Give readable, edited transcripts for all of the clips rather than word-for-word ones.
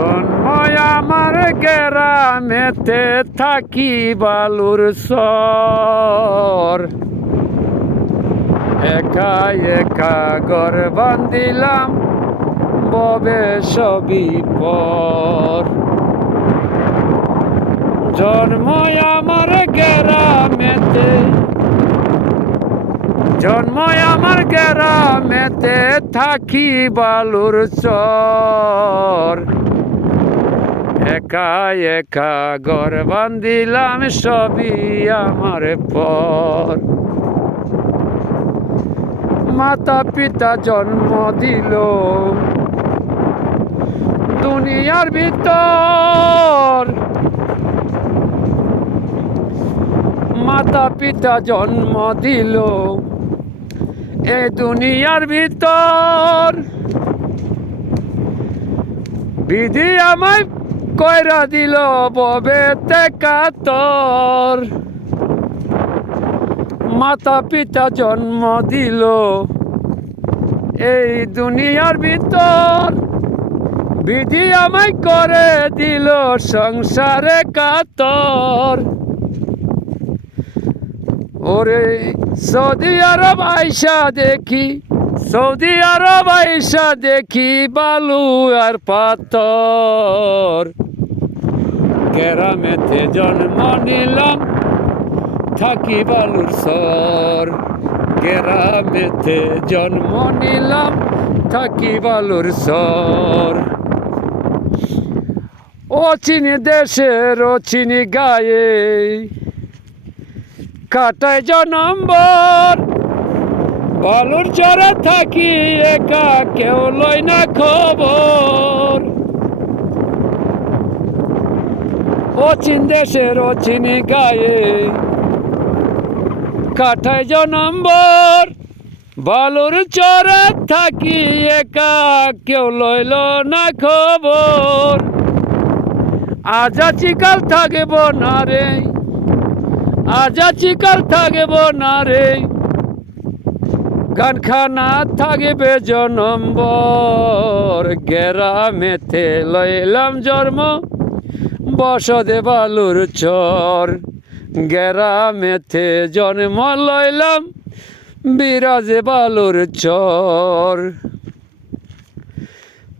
জন্মই আমার গ্রামেতে থাকি বালুর শহর, একা একা ঘর বান্ধিলাম ববে সবই পর। জন্মই আমার গ্রামেতে, জন্মই আমার গ্রামেতে থাকি বালুর চর, একা একা ঘর বান্ধিলাম সবই আমার পর। মাতা পিতা জন্ম দিল দুনিয়ার ভিতর, মাতা পিতা জন্ম দিল এই দুনিয়ার ভিতর। বিধি আমায় কইরা দিল ববেতে কাতর। মাতা পিতা জন্ম দিল এই দুনিয়ার ভিতর, বিধি আমায় করে দিল সংসারে কাতর। ওরে সৌদি আরব আইসা দেখি, সৌদি আরব আইসা দেখি বালু আর পাথর। গ্রামেতে জন্ম নিলাম থাকি বালুর শহর, গ্রামেতে জন্ম নিলাম থাকি বালুর শহর। অচিনি দেশের অচিনি গায়ে কাটায় জনম্বর, বালুর চরে থাকি একা কেউ লয় না খবর। অচিন দেশের অচিনি গায়ে কাটায় জনম্বর, বালুর চরে থাকি একা কেউ লইল না খবর। আজ আছি কাল থাকব না রে, আজ আছি কাল থাকব না রে, গানখানা থাকবে জনম্বর। গ্রামেতে লইলাম জন্ম বসদে বালুর চর, গ্রামেতে জন্ম লইলাম বিরাজে বালুর চর।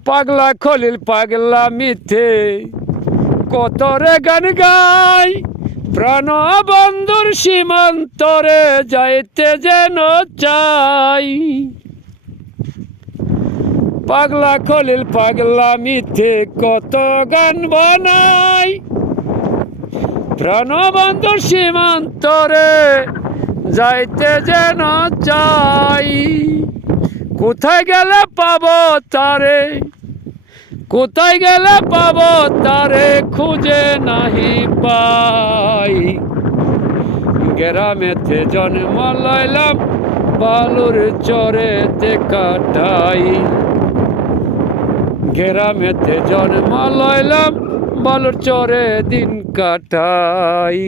পাগলা খলিল পাগলা মিথে কত রে গান গাই, প্রাণ বন্ধুর সীমান্তরে যাইতে যেন চাই। পাগলা খলিল পাগলা মিথে কত গান বানাই, প্রাণ বন্ধুর সীমান্তরে যাইতে যেন চাই। কোথায় গেলে পাবো তারে, কোথায় গেলে পাবো তারে খুঁজে নাহি পাই। গ্রামেতে জন্ম লইলাম বালুর চরেতে কাটাই, গ্রামেতে জন্ম লইলাম বালুর চরে দিন কাটাই।